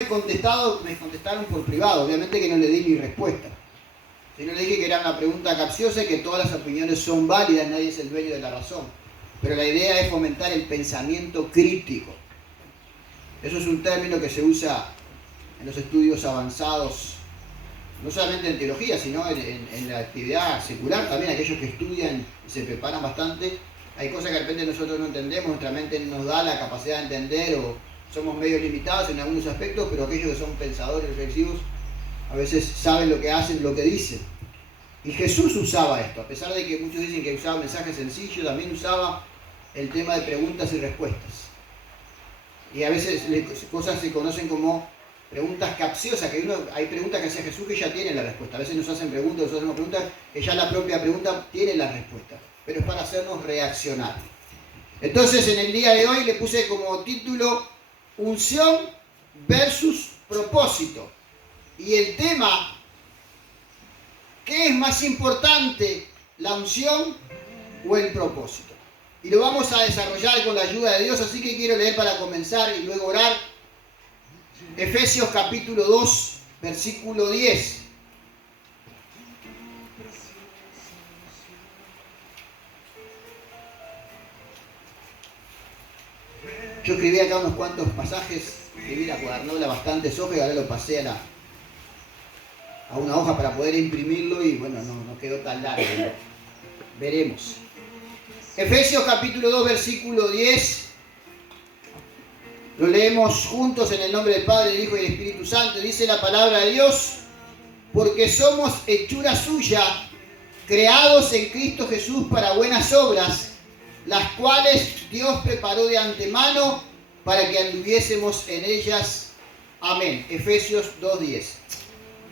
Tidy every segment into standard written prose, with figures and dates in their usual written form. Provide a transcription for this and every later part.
me contestaron por privado, obviamente que no le di mi respuesta. Si no le dije que era una pregunta capciosa y que todas las opiniones son válidas, nadie es el dueño de la razón. Pero la idea es fomentar el pensamiento crítico. Eso es un término que se usa en los estudios avanzados, no solamente en teología, sino en la actividad secular, también aquellos que estudian y se preparan bastante. Hay cosas que de repente nosotros no entendemos, nuestra mente no nos da la capacidad de entender o somos medio limitados en algunos aspectos, pero aquellos que son pensadores reflexivos a veces saben lo que hacen, lo que dicen. Y Jesús usaba esto, a pesar de que muchos dicen que usaba mensajes sencillos, también usaba el tema de preguntas y respuestas. Y a veces cosas se conocen como preguntas capciosas, que hay preguntas que hace Jesús que ya tienen la respuesta. A veces nos hacen preguntas, nosotros hacemos preguntas que ya la propia pregunta tiene la respuesta, pero es para hacernos reaccionar. Entonces en el día de hoy le puse como título unción versus propósito. Y el tema, ¿qué es más importante, la unción o el propósito? Y lo vamos a desarrollar con la ayuda de Dios, así que quiero leer para comenzar y luego orar. Efesios capítulo 2, versículo 10. Yo escribí acá unos cuantos pasajes, escribí la cuadernola bastantes hojas y ahora lo pasé a una hoja para poder imprimirlo y bueno, no quedó tan largo. Veremos. Efesios capítulo 2, versículo 10. Lo leemos juntos en el nombre del Padre, del Hijo y del Espíritu Santo. Dice la palabra de Dios: porque somos hechura suya, creados en Cristo Jesús para buenas obras, las cuales Dios preparó de antemano para que anduviésemos en ellas. Amén. Efesios 2:10.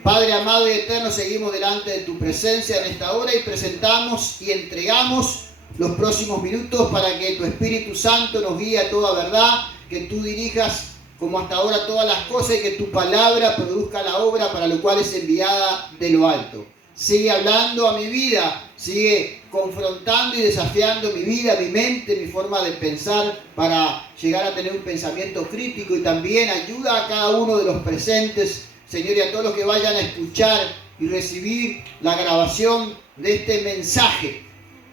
Padre amado y eterno, seguimos delante de tu presencia en esta hora y presentamos y entregamos los próximos minutos para que tu Espíritu Santo nos guíe a toda verdad, que tú dirijas como hasta ahora todas las cosas y que tu palabra produzca la obra para lo cual es enviada de lo alto. Sigue hablando a mi vida, sigue confrontando y desafiando mi vida, mi mente, mi forma de pensar para llegar a tener un pensamiento crítico, y también ayuda a cada uno de los presentes, Señor, y a todos los que vayan a escuchar y recibir la grabación de este mensaje.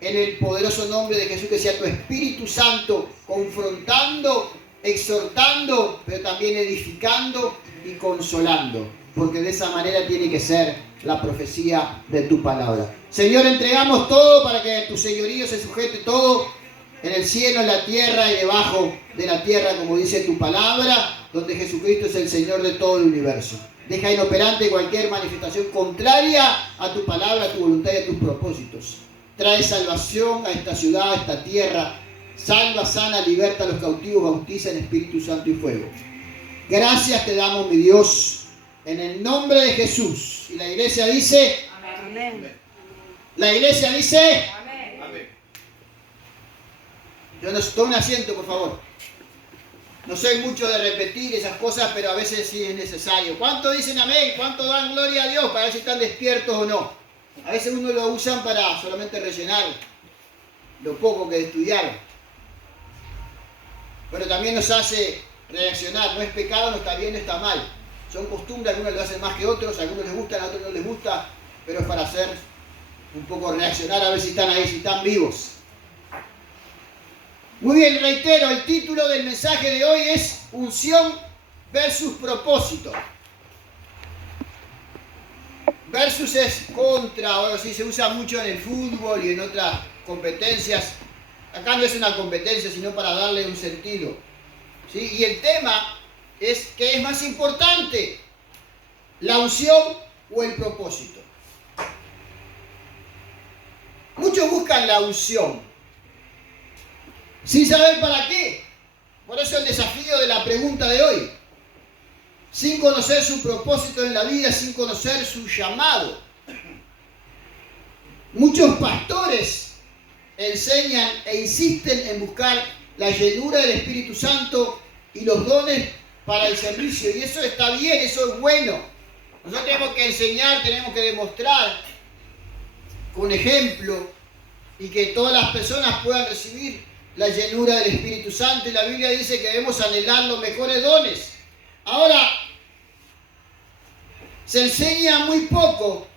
En el poderoso nombre de Jesús, que sea tu Espíritu Santo confrontando, exhortando, pero también edificando y consolando, porque de esa manera tiene que ser la profecía de tu palabra. Señor, entregamos todo para que tu señorío se sujete todo en el cielo, en la tierra y debajo de la tierra, como dice tu palabra, donde Jesucristo es el Señor de todo el universo. Deja inoperante cualquier manifestación contraria a tu palabra, a tu voluntad y a tus propósitos. Trae salvación a esta ciudad, a esta tierra. Salva, sana, liberta a los cautivos, bautiza en Espíritu Santo y fuego. Gracias te damos, mi Dios, en el nombre de Jesús. Y la iglesia dice: amén. La iglesia dice: amén. Amén. Yo no estoy un asiento, por favor. No soy mucho de repetir esas cosas, pero a veces sí es necesario. ¿Cuánto dicen amén? ¿Cuánto dan gloria a Dios para ver si están despiertos o no? A veces uno lo usan para solamente rellenar lo poco que estudiaron. Pero también nos hace reaccionar. No es pecado, no está bien, no está mal. Son costumbres, algunos lo hacen más que otros, a algunos les gusta, a otros no les gusta, pero es para hacer un poco reaccionar, a ver si están ahí, si están vivos. Muy bien, reitero, el título del mensaje de hoy es unción versus propósito. Versus es contra, o sí se usa mucho en el fútbol y en otras competencias. Acá no es una competencia, sino para darle un sentido. ¿Sí? Y el tema es: ¿qué es más importante, la unción o el propósito? Muchos buscan la unción sin saber para qué. Por eso el desafío de la pregunta de hoy: sin conocer su propósito en la vida, sin conocer su llamado. Muchos pastores enseñan e insisten en buscar la llenura del Espíritu Santo y los dones para el servicio, y eso está bien, eso es bueno. Nosotros tenemos que enseñar, tenemos que demostrar con ejemplo, y que todas las personas puedan recibir la llenura del Espíritu Santo, y la Biblia dice que debemos anhelar los mejores dones. Ahora, Se enseña muy poco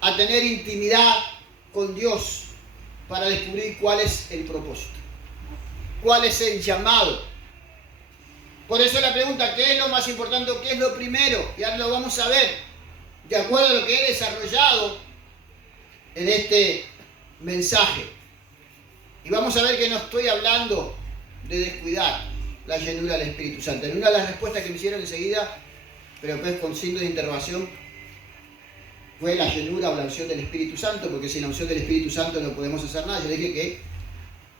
a tener intimidad con Dios para descubrir cuál es el propósito, cuál es el llamado. Por eso la pregunta, ¿qué es lo más importante? ¿Qué es lo primero? Ya lo vamos a ver, de acuerdo a lo que he desarrollado en este mensaje. Y vamos a ver que no estoy hablando de descuidar la llenura del Espíritu Santo. En una de las respuestas que me hicieron enseguida, pero después con signo de interrogación, fue la llenura o la unción del Espíritu Santo, porque sin la unción del Espíritu Santo no podemos hacer nada. Yo dije que,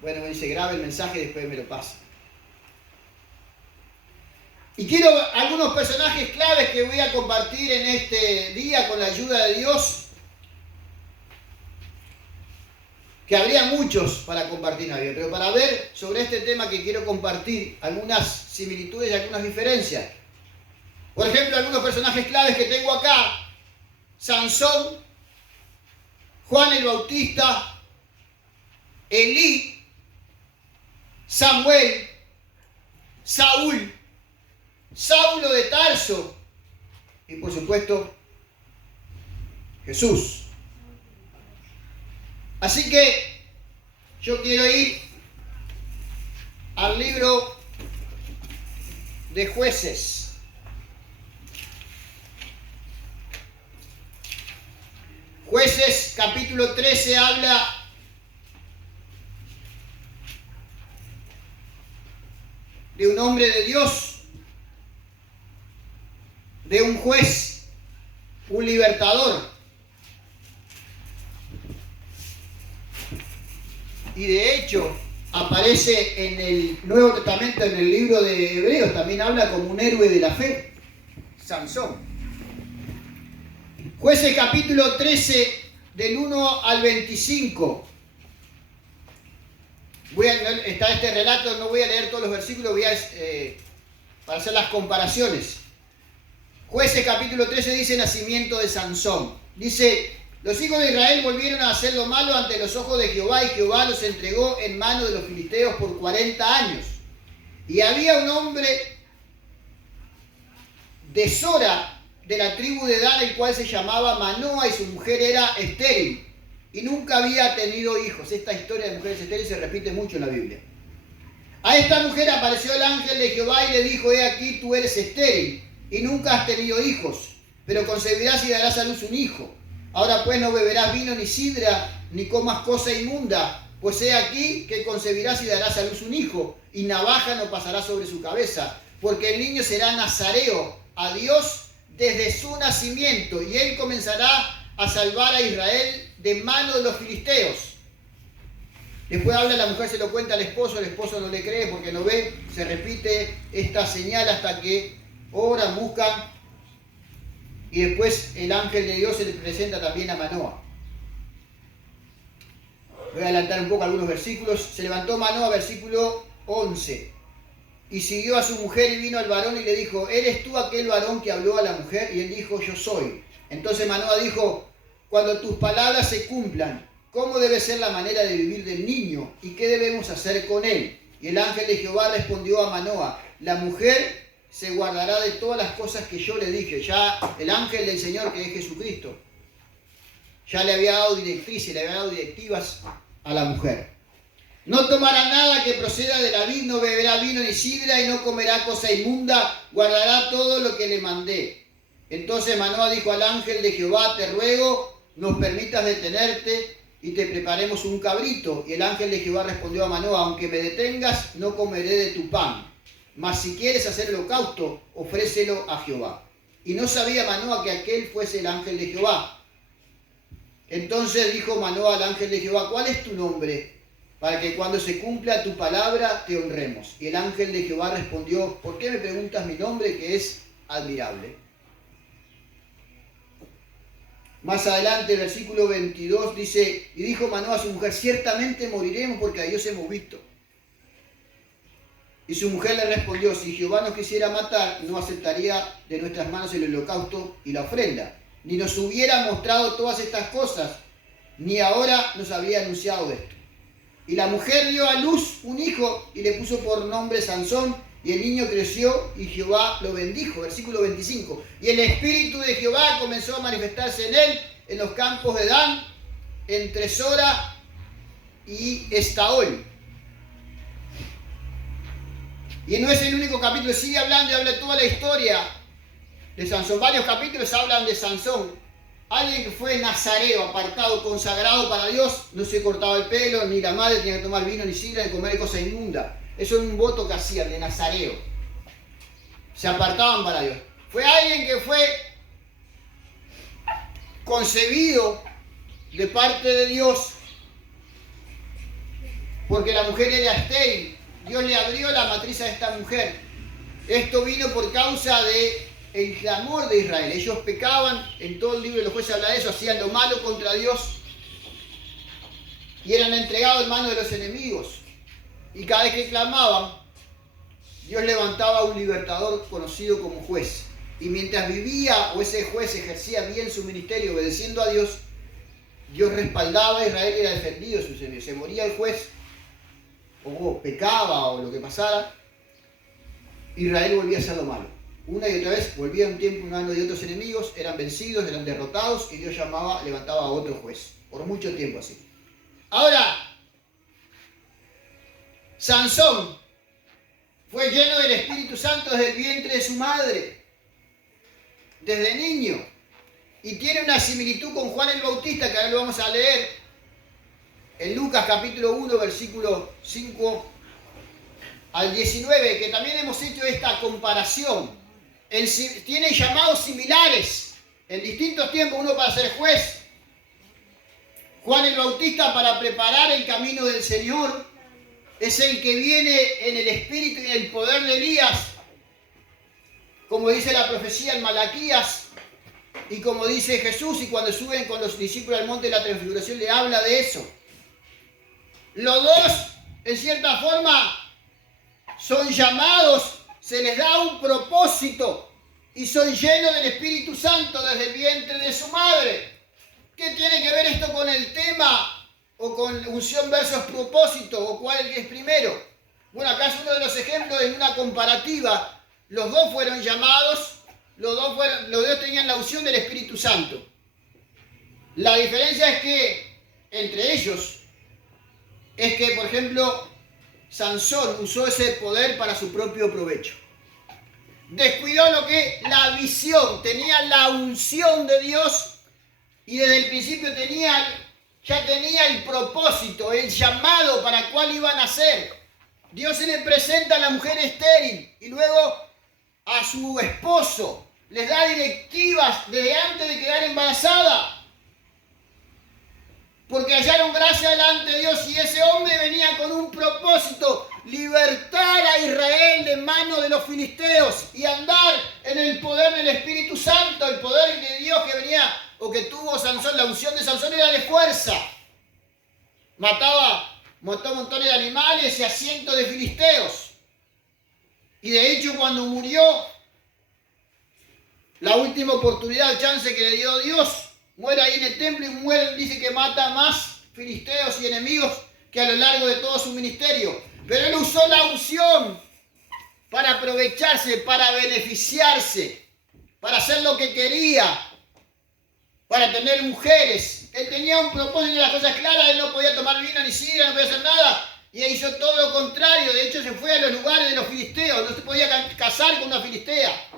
bueno, me dice, grabe el mensaje y después me lo pasa. Y quiero algunos personajes claves que voy a compartir en este día con la ayuda de Dios, que habría muchos para compartir, pero para ver sobre este tema que quiero compartir algunas similitudes y algunas diferencias. Por ejemplo, algunos personajes claves que tengo acá: Sansón, Juan el Bautista, Elí, Samuel, Saúl, Saulo de Tarso y por supuesto Jesús. Así que yo quiero ir al libro de Jueces. Jueces capítulo 13 habla de un hombre de Dios, de un juez, un libertador. Y de hecho aparece en el Nuevo Testamento, en el libro de Hebreos, también habla como un héroe de la fe, Sansón. Jueces capítulo 13, del 1 al 25. Está este relato, no voy a leer todos los versículos, para hacer las comparaciones. Jueces capítulo 13 dice nacimiento de Sansón. Dice: los hijos de Israel volvieron a hacer lo malo ante los ojos de Jehová, y Jehová los entregó en manos de los filisteos por 40 años. Y había un hombre de Sora, de la tribu de Dan, el cual se llamaba Manoa, y su mujer era estéril, y nunca había tenido hijos. Esta historia de mujeres estériles se repite mucho en la Biblia. A esta mujer apareció el ángel de Jehová y le dijo: he aquí, tú eres estéril, y nunca has tenido hijos, pero concebirás y darás a luz un hijo. Ahora pues no beberás vino ni sidra, ni comas cosa inmunda, pues he aquí que concebirás y darás a luz un hijo, y navaja no pasará sobre su cabeza, porque el niño será nazareo a Dios desde su nacimiento, y él comenzará a salvar a Israel de mano de los filisteos. Después habla, la mujer se lo cuenta al esposo, el esposo no le cree porque no ve, se repite esta señal hasta que oran, buscan, y después el ángel de Dios se le presenta también a Manoa. Voy a adelantar un poco algunos versículos. Se levantó Manoa, versículo 11. Y siguió a su mujer y vino al varón y le dijo: ¿eres tú aquel varón que habló a la mujer? Y él dijo: yo soy. Entonces Manoa dijo: cuando tus palabras se cumplan, ¿cómo debe ser la manera de vivir del niño? ¿Y qué debemos hacer con él? Y el ángel de Jehová respondió a Manoa: la mujer se guardará de todas las cosas que yo le dije. Ya el ángel del Señor, que es Jesucristo, ya le había dado directrices, le había dado directivas a la mujer. No tomará nada que proceda de la vid, no beberá vino ni sidra, y no comerá cosa inmunda, guardará todo lo que le mandé. Entonces Manoa dijo al ángel de Jehová: te ruego, nos permitas detenerte y te preparemos un cabrito. Y el ángel de Jehová respondió a Manoa: aunque me detengas, no comeré de tu pan. Mas si quieres hacer holocausto, ofrécelo a Jehová. Y no sabía Manoa que aquel fuese el ángel de Jehová. Entonces dijo Manoa al ángel de Jehová: ¿cuál es tu nombre? Para que cuando se cumpla tu palabra te honremos. Y el ángel de Jehová respondió: ¿por qué me preguntas mi nombre, que es admirable? Más adelante, versículo 22 dice: y dijo Manoa a su mujer: ciertamente moriremos, porque a Dios hemos visto. Y su mujer le respondió: si Jehová nos quisiera matar, no aceptaría de nuestras manos el holocausto y la ofrenda, ni nos hubiera mostrado todas estas cosas, ni ahora nos habría anunciado de esto. Y la mujer dio a luz un hijo y le puso por nombre Sansón, Y el niño creció y Jehová lo bendijo. Versículo 25. Y el espíritu de Jehová comenzó a manifestarse en él, en los campos de Dan, entre Sora y Estaol. Y no es el único capítulo, sigue hablando y habla toda la historia de Sansón. Varios capítulos hablan de Sansón. Alguien que fue nazareo, apartado, consagrado para Dios, no se cortaba el pelo, ni la madre tenía que tomar vino, ni sidra, ni comer cosas inmundas. Eso es un voto que hacían de nazareo. Se apartaban para Dios. Fue alguien que fue concebido de parte de Dios porque la mujer era estéril. Dios le abrió la matriz a esta mujer. Esto vino por causa de el clamor de Israel. Ellos pecaban, en todo el libro de los jueces habla de eso, hacían lo malo contra Dios y eran entregados en manos de los enemigos. Y cada vez que clamaban, Dios levantaba a un libertador conocido como juez. Y mientras vivía o ese juez ejercía bien su ministerio obedeciendo a Dios, Dios respaldaba a Israel y era defendido de sus enemigos. Se moría el juez, o pecaba o lo que pasara, Israel volvía a hacer lo malo. Una y otra vez volvía un tiempo, un año de otros enemigos, eran vencidos, eran derrotados y Dios levantaba a otro juez. Por mucho tiempo así. Ahora, Sansón fue lleno del Espíritu Santo desde el vientre de su madre, desde niño. Y tiene una similitud con Juan el Bautista, que ahora lo vamos a leer en Lucas capítulo 1, versículo 5 al 19, que también hemos hecho esta comparación. Tiene llamados similares en distintos tiempos, uno para ser juez, Juan el Bautista para preparar el camino del Señor, es el que viene en el espíritu y en el poder de Elías, como dice la profecía en Malaquías, y como dice Jesús, y cuando suben con los discípulos al monte de la transfiguración le habla de eso. Los dos, en cierta forma, son llamados, se les da un propósito y son llenos del Espíritu Santo desde el vientre de su madre. ¿Qué tiene que ver esto con el tema o con unción versus propósito o cuál es primero? Bueno, acá es uno de los ejemplos en una comparativa. Los dos fueron llamados, los dos tenían la unción del Espíritu Santo. La diferencia es que entre ellos es que, por ejemplo, Sansón usó ese poder para su propio provecho. Descuidó lo que la visión, tenía la unción de Dios y desde el principio ya tenía el propósito, el llamado para cuál iban a ser. Dios se le presenta a la mujer estéril y luego a su esposo les da directivas desde antes de quedar embarazada. Porque hallaron gracia delante de Dios y ese hombre venía con un propósito, libertar a Israel de manos de los filisteos y andar en el poder del Espíritu Santo, el poder de Dios que venía o que tuvo Sansón. La unción de Sansón era de fuerza. Mató montones de animales y a cientos de filisteos. Y de hecho cuando murió, la última oportunidad, chance que le dio Dios, muere ahí en el templo y muere, dice que mata más filisteos y enemigos que a lo largo de todo su ministerio. Pero él usó la unción para aprovecharse, para beneficiarse, para hacer lo que quería, para tener mujeres. Él tenía un propósito de las cosas claras, él no podía tomar vino ni sidra, no podía hacer nada. Y hizo todo lo contrario, de hecho se fue a los lugares de los filisteos, no se podía casar con una filistea.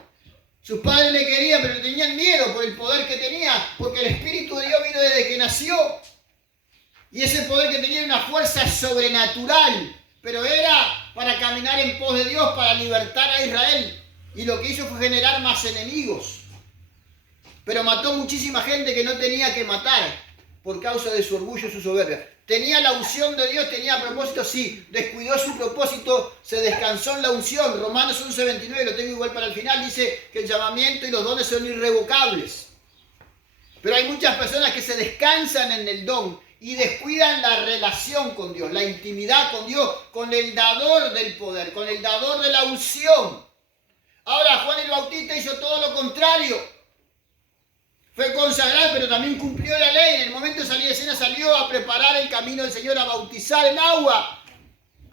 Sus padres le querían, pero le tenían miedo por el poder que tenía, porque el Espíritu de Dios vino desde que nació. Y ese poder que tenía era una fuerza sobrenatural, pero era para caminar en pos de Dios, para libertar a Israel. Y lo que hizo fue generar más enemigos. Pero mató muchísima gente que no tenía que matar por causa de su orgullo y su soberbia. Tenía la unción de Dios, tenía propósito, sí. Descuidó su propósito, se descansó en la unción. Romanos 11:29, lo tengo igual para el final, dice que el llamamiento y los dones son irrevocables. Pero hay muchas personas que se descansan en el don y descuidan la relación con Dios, la intimidad con Dios, con el dador del poder, con el dador de la unción. Ahora Juan el Bautista hizo todo lo contrario. Fue consagrado, pero también cumplió la ley. En el momento de salir de escena salió a preparar el camino del Señor, a bautizar en agua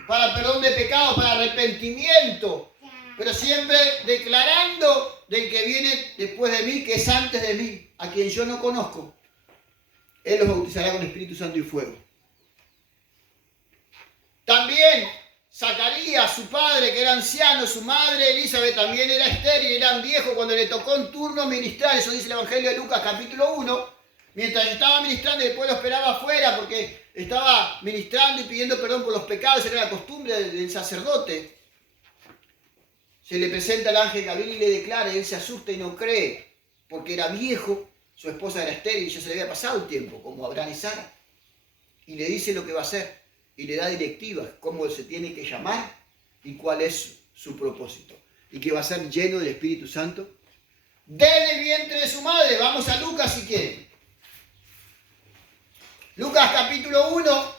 para perdón de pecados, para arrepentimiento. pero siempre declarando del que viene después de mí, que es antes de mí, a quien yo no conozco. Él los bautizará con Espíritu Santo y fuego. También Zacarías, su padre, que era anciano, su madre Elizabeth también era estéril, eran viejos cuando le tocó en turno ministrar. Eso dice el Evangelio de Lucas capítulo 1. Mientras estaba ministrando y después lo esperaba afuera porque estaba ministrando y pidiendo perdón por los pecados, era la costumbre del sacerdote. Se le presenta el ángel Gabriel y le declara, y él se asusta y no cree, porque era viejo, su esposa era estéril y ya se le había pasado un tiempo, como Abraham y Sara. Y le dice lo que va a hacer, y le da directivas, cómo se tiene que llamar y cuál es su propósito. Y que va a ser lleno del Espíritu Santo desde el vientre de su madre. Vamos a Lucas si quieren. Lucas capítulo 1.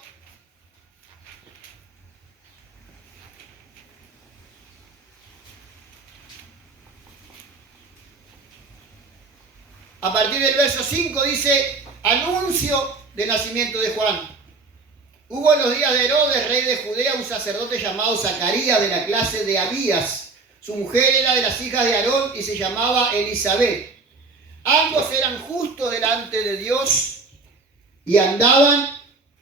A partir del verso 5 dice, anuncio de nacimiento de Juan. Hubo en los días de Herodes, rey de Judea, un sacerdote llamado Zacarías de la clase de Abías. Su mujer era de las hijas de Aarón y se llamaba Elizabeth. Ambos eran justos delante de Dios y andaban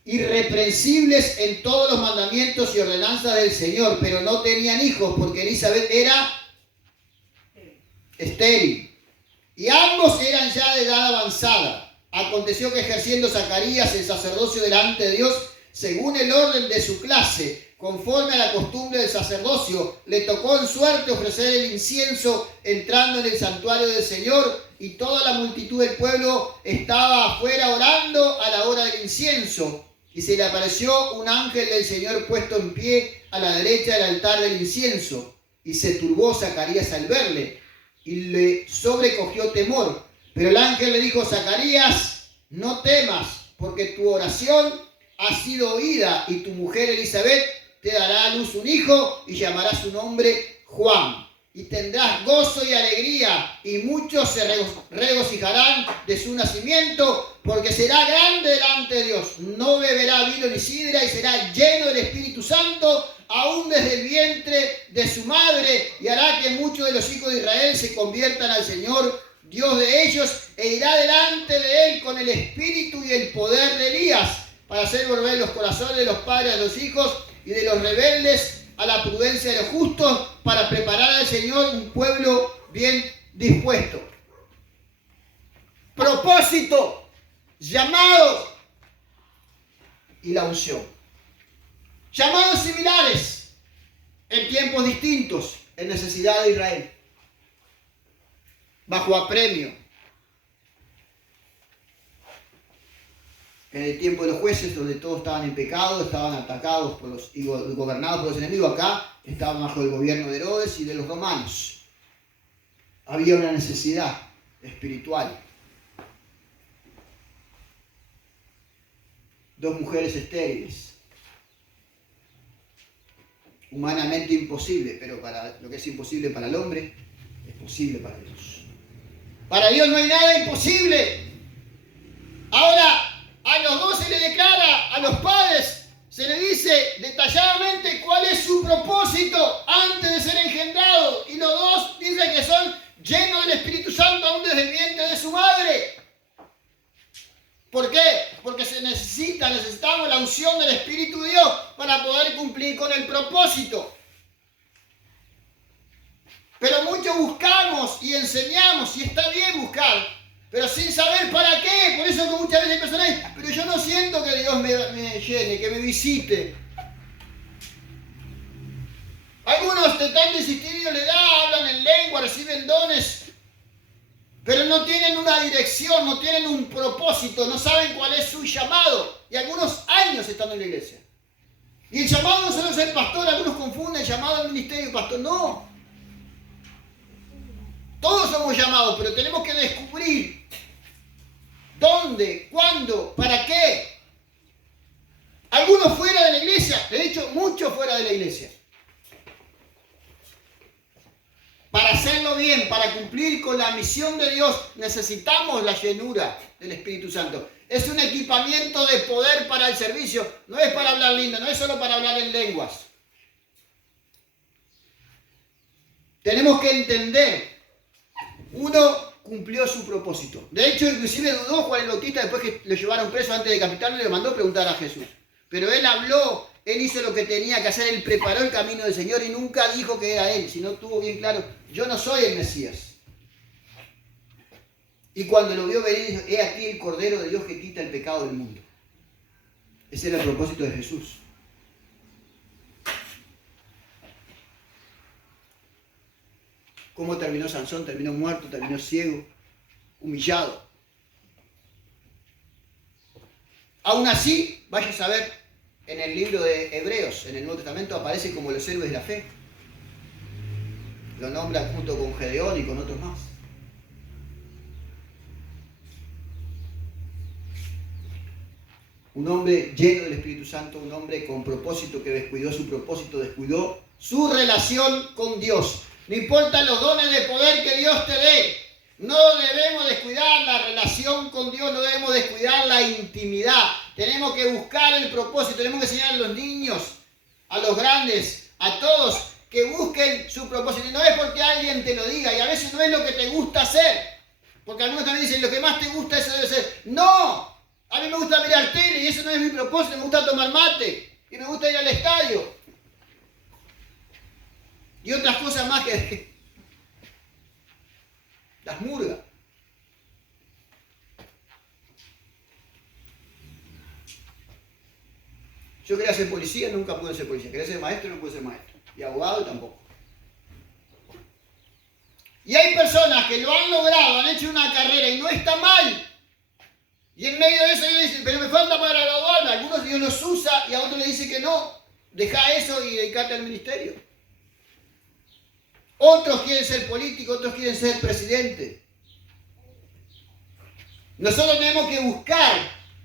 irreprensibles en todos los mandamientos y ordenanzas del Señor, pero no tenían hijos porque Elizabeth era estéril. Y ambos eran ya de edad avanzada. Aconteció que ejerciendo Zacarías el sacerdocio delante de Dios, según el orden de su clase, conforme a la costumbre del sacerdocio, le tocó en suerte ofrecer el incienso entrando en el santuario del Señor, y toda la multitud del pueblo estaba afuera orando a la hora del incienso. Y se le apareció un ángel del Señor puesto en pie a la derecha del altar del incienso. Y se turbó Zacarías al verle, y le sobrecogió temor. Pero el ángel le dijo, Zacarías, no temas, porque tu oración ha sido oída, y tu mujer Elizabeth te dará a luz un hijo, y llamarás su nombre Juan. Y tendrás gozo y alegría, y muchos se regocijarán de su nacimiento, porque será grande delante de Dios. No beberá vino ni sidra, y será lleno del Espíritu Santo, aún desde el vientre de su madre, y hará que muchos de los hijos de Israel se conviertan al Señor, Dios de ellos, e irá delante de él con el espíritu y el poder de Elías, para hacer volver los corazones de los padres a los hijos y de los rebeldes a la prudencia de los justos, para preparar al Señor un pueblo bien dispuesto. Propósito, llamado y la unción. Llamados similares en tiempos distintos, en necesidad de Israel, bajo apremio. En el tiempo de los jueces, donde todos estaban en pecado, estaban atacados y gobernados por los enemigos, acá estaban bajo el gobierno de Herodes y de los romanos. Había una necesidad espiritual. Dos mujeres estériles. Humanamente imposible, pero para lo que es imposible para el hombre, es posible para Dios. Para Dios no hay nada imposible. Ahora, a los dos se le declara, a los padres se le dice detalladamente cuál es su propósito antes de ser engendrado. Y los dos dicen que son llenos del Espíritu Santo aún desde el vientre de su madre. ¿Por qué? Porque necesitamos la unción del Espíritu de Dios para poder cumplir con el propósito. Pero muchos buscamos y enseñamos, y está bien buscar, pero sin saber para qué. Por eso que muchas veces hay personas dicen, pero yo no siento que Dios me llene, que me visite. Algunos te están insistiendo, le da, hablan en lengua, reciben dones, pero no tienen una dirección, no tienen un propósito, no saben cuál es su llamado. Y algunos años estando en la iglesia. Y el llamado no solo es ser pastor, algunos confunden el llamado al ministerio de pastor. No. Todos somos llamados, pero tenemos que descubrir dónde, cuándo, para qué. Algunos fuera de la iglesia, de hecho, muchos fuera de la iglesia. Para hacerlo bien, para cumplir con la misión de Dios, necesitamos la llenura del Espíritu Santo. Es un equipamiento de poder para el servicio. No es para hablar lindo, no es solo para hablar en lenguas. Tenemos que entender, uno cumplió su propósito. De hecho, inclusive dudó Juan el Bautista después que lo llevaron preso antes de decapitarlo y le mandó preguntar a Jesús. Pero él habló, él hizo lo que tenía que hacer, él preparó el camino del Señor y nunca dijo que era él, sino tuvo bien claro, yo no soy el Mesías. Y cuando lo vio venir, dijo, he aquí el Cordero de Dios que quita el pecado del mundo. Ese era el propósito de Jesús. ¿Cómo terminó Sansón? Terminó muerto, terminó ciego, humillado. Aún así, vaya a saber, en el libro de Hebreos, en el Nuevo Testamento, aparece como los héroes de la fe. Lo nombra junto con Gedeón y con otros más. Un hombre lleno del Espíritu Santo, un hombre con propósito que descuidó su propósito, descuidó su relación con Dios. No importa los dones de poder que Dios te dé, no debemos descuidar la relación con Dios, no debemos descuidar la intimidad. Tenemos que buscar el propósito, tenemos que enseñar a los niños, a los grandes, a todos, que busquen su propósito. Y no es porque alguien te lo diga, y a veces no es lo que te gusta hacer. Porque algunos también dicen, lo que más te gusta, eso debe ser. ¡No! A mí me gusta mirar tele y eso no es mi propósito, me gusta tomar mate y me gusta ir al estadio. Y otras cosas más que las murgas. Yo quería ser policía, nunca pude ser policía. Quería ser maestro, no pude ser maestro. Y abogado tampoco. Y hay personas que lo han logrado, han hecho una carrera y no está mal. Y en medio de eso ellos dicen, pero me falta para graduarme. Algunos Dios los usa y a otros le dice que no. Deja eso y dedicate al ministerio. Otros quieren ser políticos, otros quieren ser presidente. Nosotros tenemos que buscar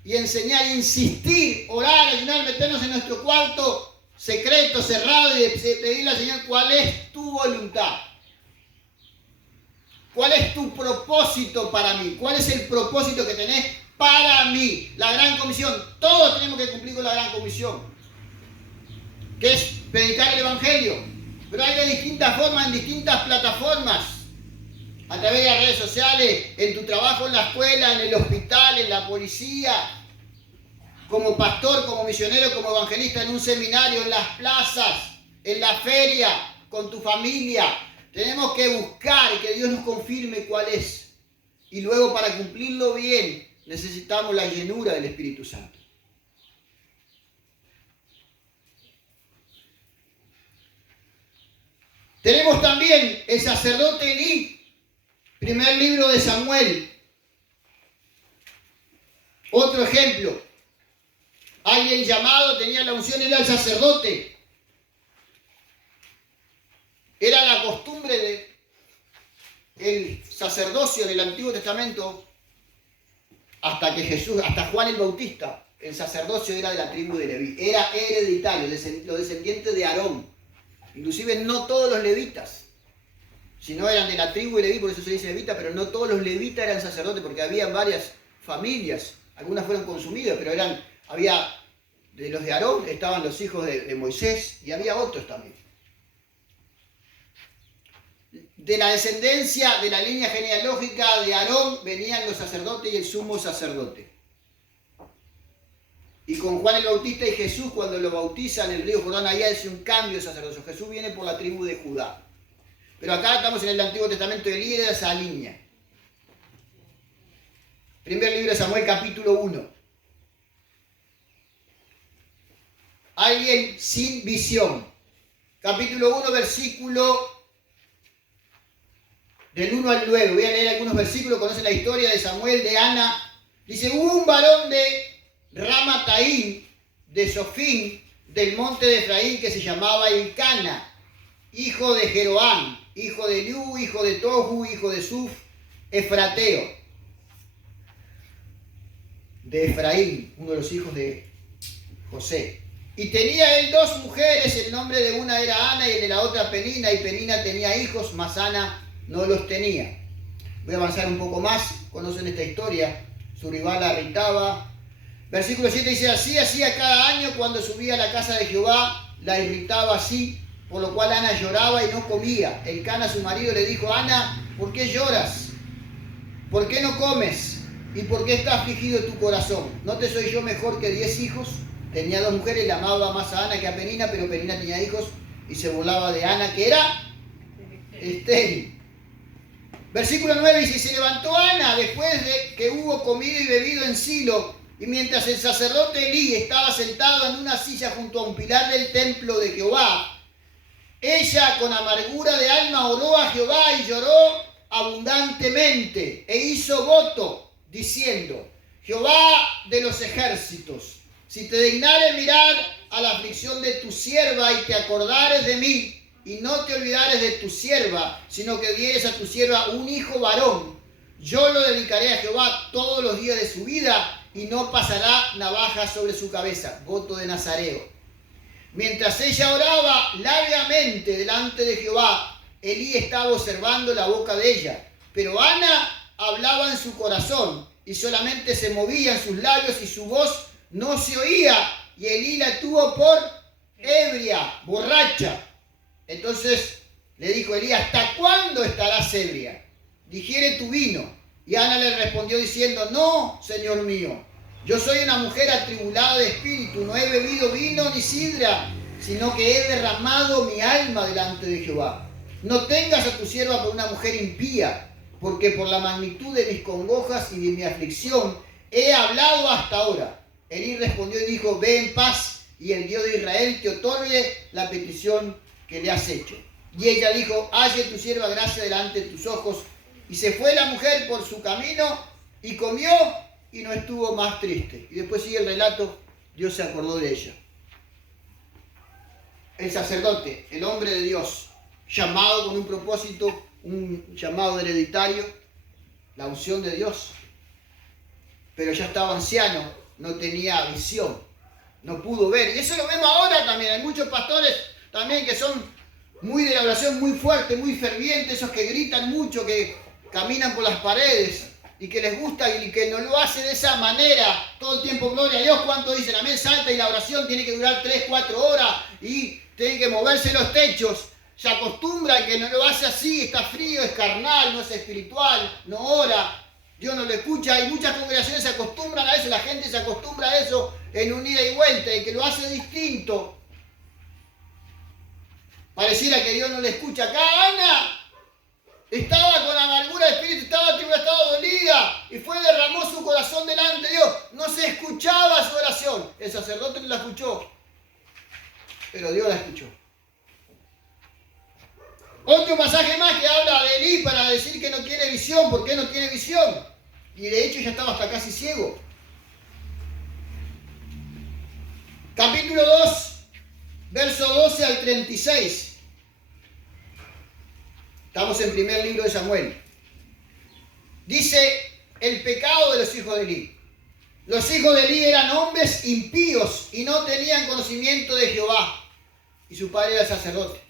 y enseñar, insistir, orar, ayunar, meternos en nuestro cuarto secreto, cerrado y pedirle al Señor cuál es tu voluntad. ¿Cuál es tu propósito para mí? ¿Cuál es el propósito que tenés para mí? La gran comisión. Todos tenemos que cumplir con la gran comisión, que es predicar el evangelio. Pero hay de distintas formas, en distintas plataformas. A través de las redes sociales, en tu trabajo en la escuela, en el hospital, en la policía, como pastor, como misionero, como evangelista, en un seminario, en las plazas, en la feria, con tu familia. Tenemos que buscar y que Dios nos confirme cuál es. Y luego, para cumplirlo bien, necesitamos la llenura del Espíritu Santo. Tenemos también el sacerdote Elí, primer libro de Samuel. Otro ejemplo. Alguien llamado, tenía la unción, era el sacerdote. Era la costumbre del sacerdocio en el Antiguo Testamento hasta que Jesús, hasta Juan el Bautista. El sacerdocio era de la tribu de Leví. Era hereditario, los descendientes de Aarón. Inclusive no todos los levitas, sino eran de la tribu de Leví, por eso se dice levita, pero no todos los levitas eran sacerdotes, porque había varias familias, algunas fueron consumidas, pero había de los de Aarón, estaban los hijos de Moisés, y había otros también. De la descendencia, de la línea genealógica de Aarón, venían los sacerdotes y el sumo sacerdote. Y con Juan el Bautista y Jesús, cuando lo bautizan en el río Jordán, ahí hace un cambio de sacerdocio. Jesús viene por la tribu de Judá. Pero acá estamos en el Antiguo Testamento de líder de esa línea. Primer libro de Samuel, capítulo 1. Alguien sin visión. Capítulo 1, versículo del 1 al 9. Voy a leer algunos versículos. Conocen la historia de Samuel, de Ana. Dice, hubo un varón de Ramataim, de Sofín, del monte de Efraín, que se llamaba Elcana, hijo de Jeroam, hijo de Liu, hijo de Tohu, hijo de Suf, Efrateo, de Efraín, uno de los hijos de José. Y tenía él dos mujeres, el nombre de una era Ana y el de la otra Penina, y Penina tenía hijos, mas Ana no los tenía. Voy a avanzar un poco más, conocen esta historia, su rival la irritaba. Versículo 7 dice, así hacía cada año cuando subía a la casa de Jehová, la irritaba así, por lo cual Ana lloraba y no comía. Elcana, su marido, le dijo: Ana, ¿por qué lloras? ¿Por qué no comes? ¿Y por qué está afligido tu corazón? ¿No te soy yo mejor que 10 hijos? Tenía 2 mujeres, le amaba más a Ana que a Penina, pero Penina tenía hijos y se burlaba de Ana, que era estéril. Versículo 9 dice: se levantó Ana después de que hubo comido y bebido en Silo, y mientras el sacerdote Elí estaba sentado en una silla junto a un pilar del templo de Jehová, ella con amargura de alma oró a Jehová y lloró abundantemente, e hizo voto, diciendo: Jehová de los ejércitos, si te dignares mirar a la aflicción de tu sierva y te acordares de mí, y no te olvidares de tu sierva, sino que dieres a tu sierva un hijo varón, yo lo dedicaré a Jehová todos los días de su vida, y no pasará navaja sobre su cabeza. Voto de Nazareo. Mientras ella oraba largamente delante de Jehová, Elí estaba observando la boca de ella, pero Ana hablaba en su corazón, y solamente se movían sus labios y su voz no se oía, y Elí la tuvo por ebria, borracha. Entonces le dijo Elí: ¿hasta cuándo estarás ebria? Digiere tu vino. Y Ana le respondió diciendo: no, señor mío, yo soy una mujer atribulada de espíritu, no he bebido vino ni sidra, sino que he derramado mi alma delante de Jehová. No tengas a tu sierva por una mujer impía, porque por la magnitud de mis congojas y de mi aflicción he hablado hasta ahora. Elí respondió y dijo: ve en paz, y el Dios de Israel te otorgue la petición que le has hecho. Y ella dijo: halle tu sierva gracia delante de tus ojos. Y se fue la mujer por su camino y comió y no estuvo más triste. Y después sigue el relato: Dios se acordó de ella. El sacerdote, el hombre de Dios, llamado con un propósito, un llamado hereditario, la unción de Dios, pero ya estaba anciano, no tenía visión, no pudo ver. Y eso lo vemos ahora también. Hay muchos pastores también que son muy de la oración, muy fuertes, muy fervientes, esos que gritan mucho, que caminan por las paredes y que les gusta y que no lo hace de esa manera todo el tiempo. Gloria a Dios. ¿Cuánto dicen amén? Salta, y la oración tiene que durar 3, 4 horas y tienen que moverse los techos. Se acostumbra, que no lo hace así, está frío, es carnal, no es espiritual, no ora, Dios no lo escucha. Y muchas congregaciones se acostumbran a eso, la gente se acostumbra a eso en un ida y vuelta, y que lo hace distinto. Pareciera que Dios no le escucha. Acá Ana estaba con amargura de espíritu, estaba dolida, y fue, derramó su corazón delante de Dios. No se escuchaba su oración. El sacerdote no la escuchó, pero Dios la escuchó. Otro pasaje más que habla de Elí para decir que no tiene visión. ¿Por qué no tiene visión? Y de hecho ya estaba hasta casi ciego. Capítulo 2, verso 12 al 36. Estamos en primer libro de Samuel. Dice: el pecado de los hijos de Elí. Los hijos de Elí eran hombres impíos y no tenían conocimiento de Jehová. Y su padre era sacerdote.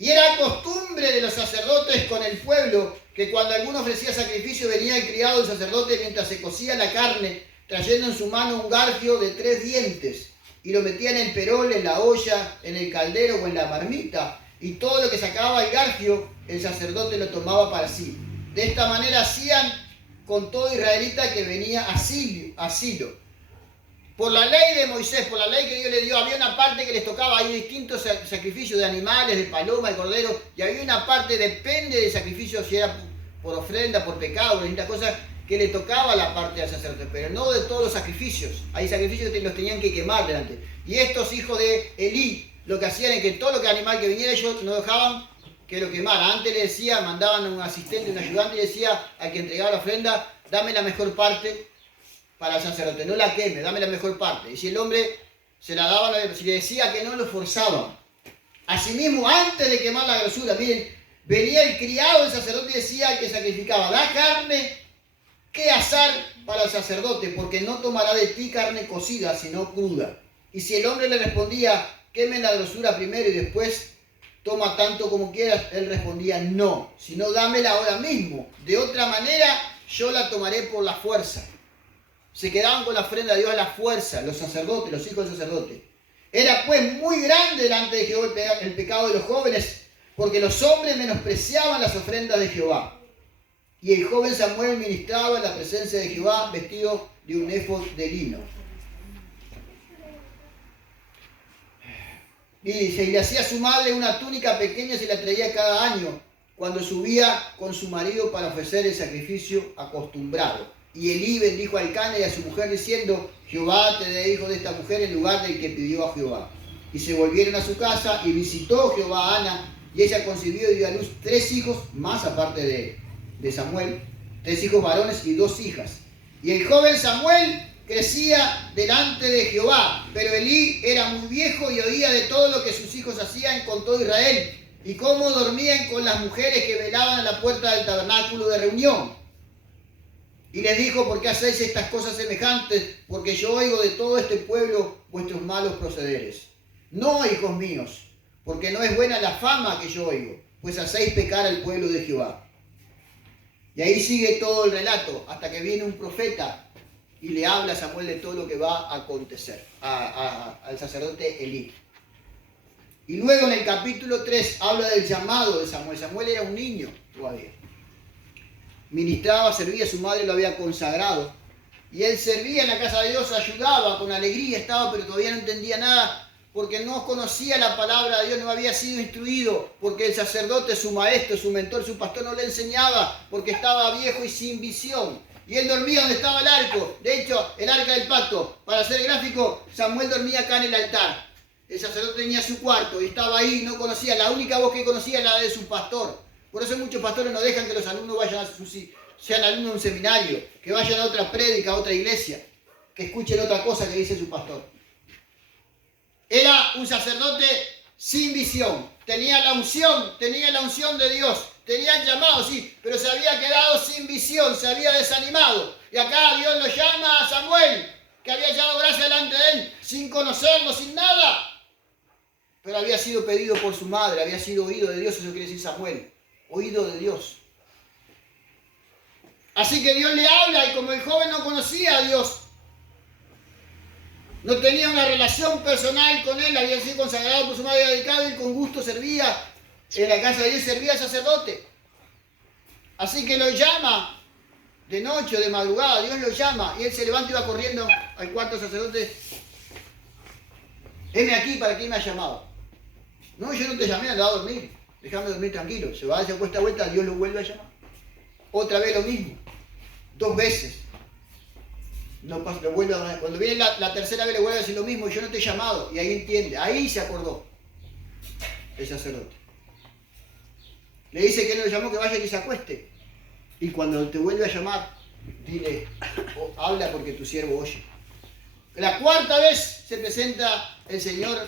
Y era costumbre de los sacerdotes con el pueblo que cuando alguno ofrecía sacrificio, venía el criado del sacerdote mientras se cocía la carne, trayendo en su mano un garfio de 3 dientes, y lo metía en el perol, en la olla, en el caldero o en la marmita, y todo lo que sacaba el garfio, el sacerdote lo tomaba para sí. De esta manera hacían con todo israelita que venía a Silo. Por la ley de Moisés, por la ley que Dios le dio, había una parte que les tocaba. Hay distintos sacrificios de animales, de paloma, de cordero, y había una parte, depende del sacrificio, si era por ofrenda, por pecado, distintas cosas, que le tocaba la parte del sacerdote, pero no de todos los sacrificios. Hay sacrificios que los tenían que quemar delante. Y estos hijos de Elí, lo que hacían es que todo lo que animal que viniera, ellos no dejaban que lo quemara. Antes le decía, mandaban a un asistente, un ayudante, y decía al que entregaba la ofrenda: dame la mejor parte para el sacerdote, no la queme, dame la mejor parte. Y si el hombre se la daba, si le decía que no, lo forzaban. Asimismo, antes de quemar la grosura, miren, venía el criado del sacerdote y decía al que sacrificaba: da carne que asar para el sacerdote, porque no tomará de ti carne cocida, sino cruda. Y si el hombre le respondía: queme la grosura primero y después toma tanto como quieras, él respondía: no, sino dámela ahora mismo, de otra manera yo la tomaré por la fuerza. Se quedaban con la ofrenda de Dios a la fuerza, los sacerdotes, los hijos del sacerdote. Era pues muy grande delante de Jehová el pecado de los jóvenes, porque los hombres menospreciaban las ofrendas de Jehová. Y el joven Samuel ministraba en la presencia de Jehová vestido de un éfod de lino. Y dice, y le hacía a su madre una túnica pequeña y se la traía cada año, cuando subía con su marido para ofrecer el sacrificio acostumbrado. Y Elí bendijo a Elcana y a su mujer diciendo, Jehová te dé hijo de esta mujer en lugar del que pidió a Jehová. Y se volvieron a su casa y visitó Jehová a Ana, y ella concibió y dio a luz 3 hijos, más aparte de Samuel, 3 hijos varones y 2 hijas. Y el joven Samuel crecía delante de Jehová, pero Elí era muy viejo y oía de todo lo que sus hijos hacían con todo Israel, y cómo dormían con las mujeres que velaban a la puerta del tabernáculo de reunión. Y les dijo, ¿por qué hacéis estas cosas semejantes? Porque yo oigo de todo este pueblo vuestros malos procederes. No, hijos míos, porque no es buena la fama que yo oigo, pues hacéis pecar al pueblo de Jehová. Y ahí sigue todo el relato, hasta que viene un profeta y le habla a Samuel de todo lo que va a acontecer al sacerdote Elí. Y luego en el capítulo 3 habla del llamado de Samuel. Samuel era un niño todavía. Ministraba, servía, su madre lo había consagrado. Y él servía en la casa de Dios, ayudaba, con alegría estaba, pero todavía no entendía nada, porque no conocía la palabra de Dios, no había sido instruido, porque el sacerdote, su maestro, su mentor, su pastor no le enseñaba, porque estaba viejo y sin visión. Y él dormía donde estaba el arco. De hecho, el arca del pacto, para ser gráfico, Samuel dormía acá en el altar. El sacerdote tenía su cuarto y estaba ahí, no conocía, la única voz que conocía era la de su pastor. Por eso muchos pastores no dejan que los alumnos vayan sean alumnos de un seminario, que vayan a otra prédica, a otra iglesia, que escuchen otra cosa que dice su pastor. Era un sacerdote sin visión, tenía la unción de Dios, tenía el llamado, sí, pero se había quedado sin visión, se había desanimado. Y acá Dios lo llama a Samuel, que había hallado gracia delante de él, sin conocerlo, sin nada. Pero había sido pedido por su madre, había sido oído de Dios, eso quiere decir Samuel, oído de Dios. Así que Dios le habla y como el joven no conocía a Dios, no tenía una relación personal con él, había sido consagrado por su madre dedicado y con gusto servía en la casa de Dios, servía al sacerdote. Así que lo llama de noche o de madrugada, Dios lo llama y él se levanta y va corriendo al cuarto del sacerdote. Heme aquí, ¿para qué me ha llamado? No, yo no te llamé, andaba a dormir, déjame dormir tranquilo. Se va, se acuesta vuelta, Dios lo vuelve a llamar. Otra vez lo mismo, 2 veces. No pasa, lo vuelve a, cuando viene la tercera vez le vuelve a decir lo mismo, yo no te he llamado. Y ahí entiende, ahí se acordó el sacerdote. Le dice que no lo llamó, que vaya y que se acueste. Y cuando te vuelve a llamar, dile, habla porque tu siervo oye. La 4ª vez se presenta el Señor,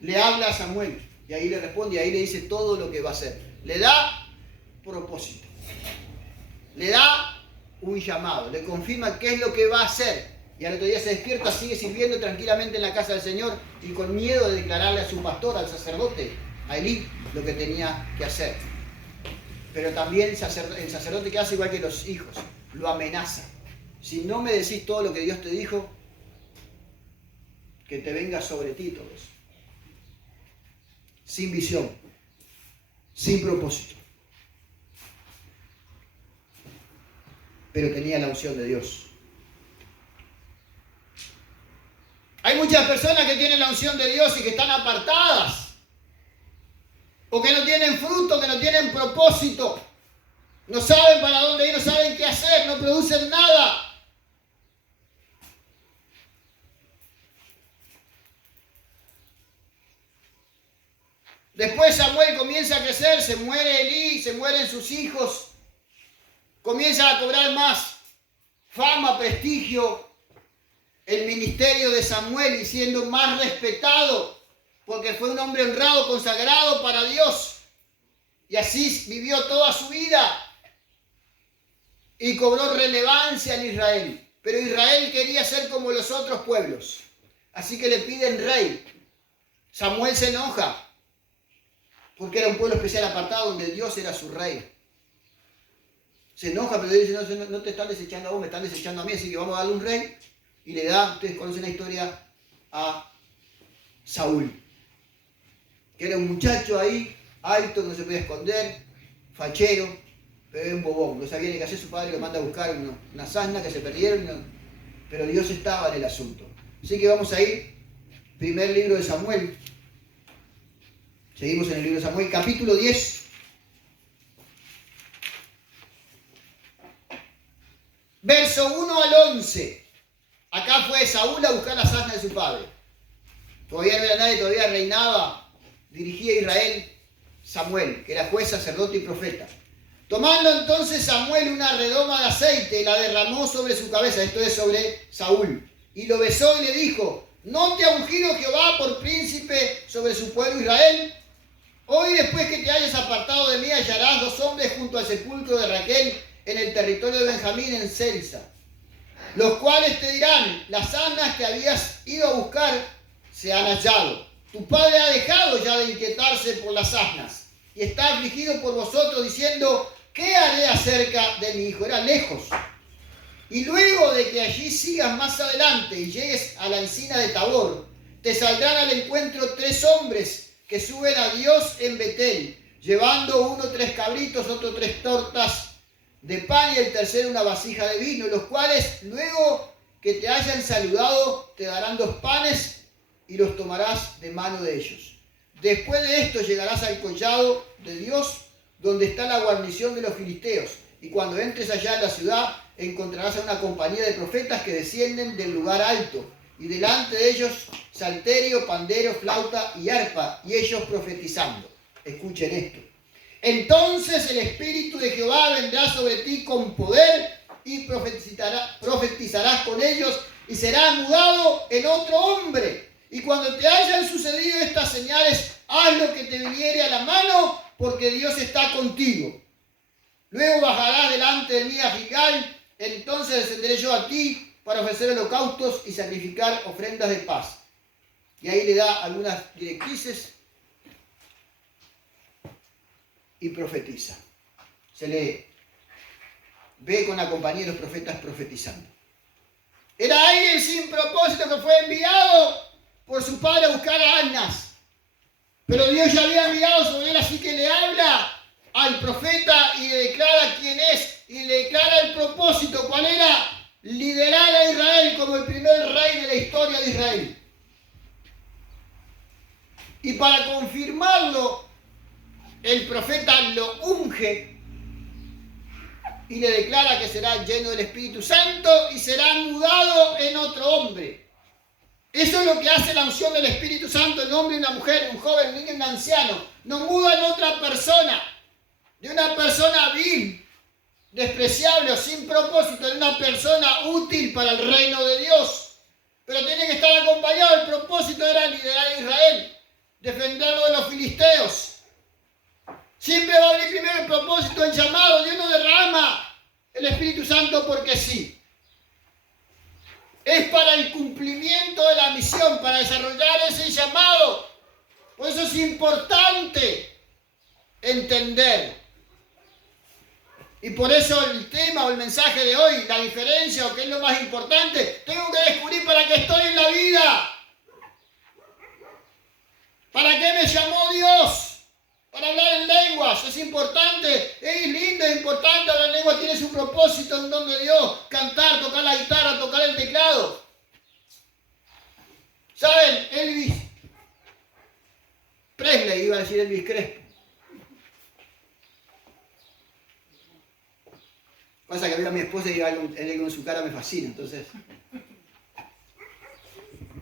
le habla a Samuel. Y ahí le responde, y ahí le dice todo lo que va a hacer. Le da propósito. Le da un llamado, le confirma qué es lo que va a hacer. Y al otro día se despierta, sigue sirviendo tranquilamente en la casa del Señor y con miedo de declararle a su pastor, al sacerdote, a Elí, lo que tenía que hacer. Pero también el sacerdote que hace igual que los hijos, lo amenaza. Si no me decís todo lo que Dios te dijo, que te venga sobre ti todo eso. Sin visión, sin propósito. Pero tenía la unción de Dios. Hay muchas personas que tienen la unción de Dios y que están apartadas, o que no tienen fruto, que no tienen propósito, no saben para dónde ir, no saben qué hacer, no producen nada. Después Samuel comienza a crecer, se muere Elí, se mueren sus hijos. Comienza a cobrar más fama, prestigio, el ministerio de Samuel y siendo más respetado, porque fue un hombre honrado, consagrado para Dios. Y así vivió toda su vida y cobró relevancia en Israel. Pero Israel quería ser como los otros pueblos, así que le piden rey. Samuel se enoja, porque era un pueblo especial apartado donde Dios era su rey. Se enoja, pero dice, no te están desechando a vos, me están desechando a mí, así que vamos a darle un rey. Y le da, ustedes conocen la historia, a Saúl, que era un muchacho ahí, alto, no se podía esconder, fachero, pero era un bobón. No sabía ni qué hacer, su padre lo manda a buscar unas asnas que se perdieron, pero Dios estaba en el asunto. Así que vamos a ir, primer libro de Samuel. Seguimos en el libro de Samuel, capítulo 10. Verso 1 al 11. Acá fue Saúl a buscar las asnas de su padre. Todavía no era nadie, todavía reinaba, dirigía Israel Samuel, que era juez, sacerdote y profeta. Tomando entonces Samuel una redoma de aceite, la derramó sobre su cabeza, esto es sobre Saúl, y lo besó y le dijo: ¿no te ha ungido Jehová por príncipe sobre su pueblo Israel? Hoy, después que te hayas apartado de mí, hallarás 2 hombres junto al sepulcro de Raquel en el territorio de Benjamín, en Selsa, los cuales te dirán: las asnas que habías ido a buscar se han hallado. Tu padre ha dejado ya de inquietarse por las asnas y está afligido por vosotros, diciendo: ¿qué haré acerca de mi hijo? Era lejos. Y luego de que allí sigas más adelante y llegues a la encina de Tabor, te saldrán al encuentro 3 hombres que suben a Dios en Betel, llevando uno 3 cabritos, otro 3 tortas de pan y el tercero una vasija de vino, los cuales luego que te hayan saludado te darán 2 panes y los tomarás de mano de ellos. Después de esto llegarás al collado de Dios, donde está la guarnición de los filisteos, y cuando entres allá en la ciudad encontrarás a una compañía de profetas que descienden del lugar alto, y delante de ellos salterio, pandero, flauta y arpa, y ellos profetizando. Escuchen esto. Entonces el Espíritu de Jehová vendrá sobre ti con poder, y profetizarás con ellos, y serás mudado en otro hombre. Y cuando te hayan sucedido estas señales, haz lo que te viniere a la mano, porque Dios está contigo. Luego bajarás delante de mí a Gilgal, entonces descenderé yo a ti para ofrecer holocaustos y sacrificar ofrendas de paz. Y ahí le da algunas directrices y profetiza. Se le ve con la compañía de los profetas profetizando. Era alguien sin propósito que fue enviado por su padre a buscar a asnas. Pero Dios ya había enviado sobre él, así que le habla al profeta y le declara quién es y le declara el propósito. ¿Cuál era? Liderar a Israel como el primer rey de la historia de Israel. Y para confirmarlo, el profeta lo unge y le declara que será lleno del Espíritu Santo y será mudado en otro hombre. Eso es lo que hace la unción del Espíritu Santo en un hombre y una mujer, un joven, un niño y un anciano. Nos muda en otra persona, de una persona vil, despreciable o sin propósito, de una persona útil para el reino de Dios. Pero tiene que estar acompañado. El propósito era liderar a Israel, defenderlo de los filisteos. Siempre va a haber primero el propósito, el llamado. Dios no derrama el Espíritu Santo porque sí. Es para el cumplimiento de la misión, para desarrollar ese llamado. Por eso es importante entender. Y por eso el tema o el mensaje de hoy, la diferencia o qué es lo más importante, tengo que descubrir para qué estoy en la vida. ¿Para qué me llamó Dios? Para hablar en lenguas, es importante, es lindo, es importante hablar en lenguas, tiene su propósito, un don de Dios, cantar, tocar la guitarra, tocar el teclado. ¿Saben? Elvis Presley, iba a decir Elvis Crespo. Pasa que veo a mi esposa y algo en su cara me fascina, entonces.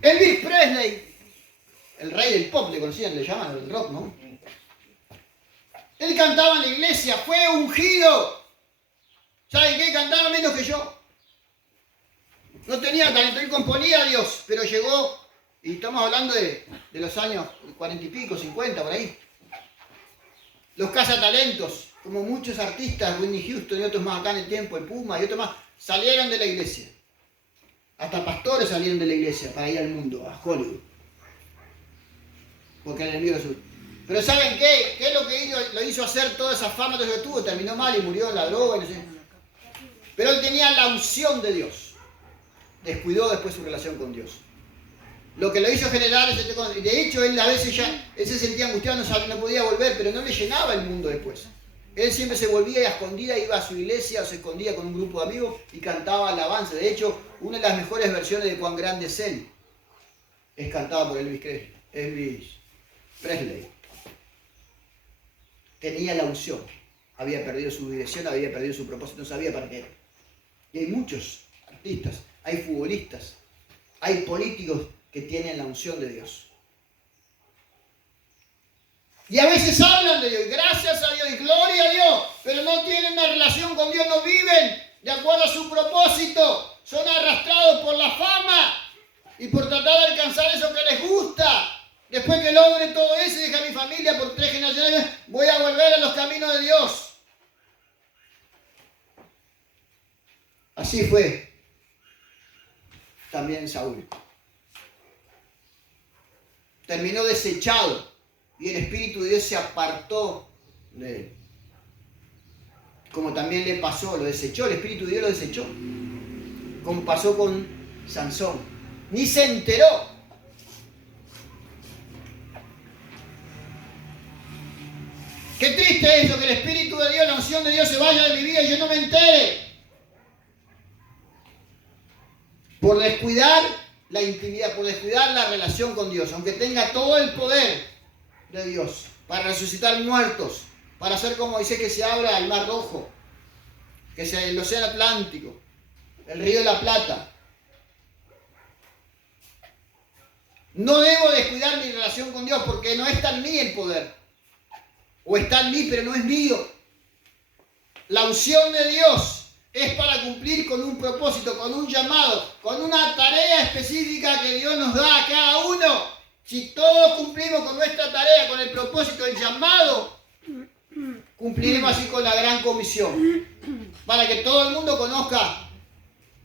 Elvis Presley, el rey del pop, le conocían, le llaman el rock, ¿no? Él cantaba en la iglesia, fue ungido. ¿Saben qué? Cantaba menos que yo. No tenía talento, él componía a Dios, pero llegó, y estamos hablando de los años 40 y pico, 50, por ahí. Los cazatalentos, como muchos artistas, Whitney Houston y otros más acá en el tiempo, el Puma y otros más, salieron de la iglesia. Hasta pastores salieron de la iglesia para ir al mundo, a Hollywood. Porque el enemigo es Pero ¿saben qué? ¿Qué es lo que lo hizo hacer toda esa fama que tuvo? Terminó mal y murió en la droga y no sé. Pero él tenía la unción de Dios. Descuidó después su relación con Dios. Lo que lo hizo generar ese tema. De hecho, él a veces ya él se sentía angustiado, no podía volver, pero no le llenaba el mundo después. Él siempre se volvía y a escondida iba a su iglesia o se escondía con un grupo de amigos y cantaba alabanza. De hecho, una de las mejores versiones de Cuán grande es Él es cantada por Elvis Presley. Tenía la unción. Había perdido su dirección, había perdido su propósito, no sabía para qué era. Y hay muchos artistas, hay futbolistas, hay políticos que tienen la unción de Dios. Y a veces hablan de Dios, y gracias a Dios, y gloria a Dios, pero no tienen una relación con Dios, no viven de acuerdo a su propósito, son arrastrados por la fama y por tratar de alcanzar eso que les gusta. Después que logre todo eso y deje a mi familia por 3 generaciones, voy a volver a los caminos de Dios. Así fue también Saúl. Terminó desechado y el Espíritu de Dios se apartó de él. Como también le pasó, lo desechó, el Espíritu de Dios lo desechó. Como pasó con Sansón. Ni se enteró. Qué triste es eso, que el Espíritu de Dios, la unción de Dios se vaya de mi vida y yo no me entere. Por descuidar la intimidad, por descuidar la relación con Dios, aunque tenga todo el poder de Dios para resucitar muertos, para hacer como Moisés, que se abra el Mar Rojo, que sea el Océano Atlántico, el Río de la Plata. No debo descuidar mi relación con Dios porque no está en mí el poder. O está en mí, pero no es mío. La unción de Dios es para cumplir con un propósito, con un llamado, con una tarea específica que Dios nos da a cada uno. Si todos cumplimos con nuestra tarea, con el propósito, el llamado, cumpliremos así con la gran comisión. Para que todo el mundo conozca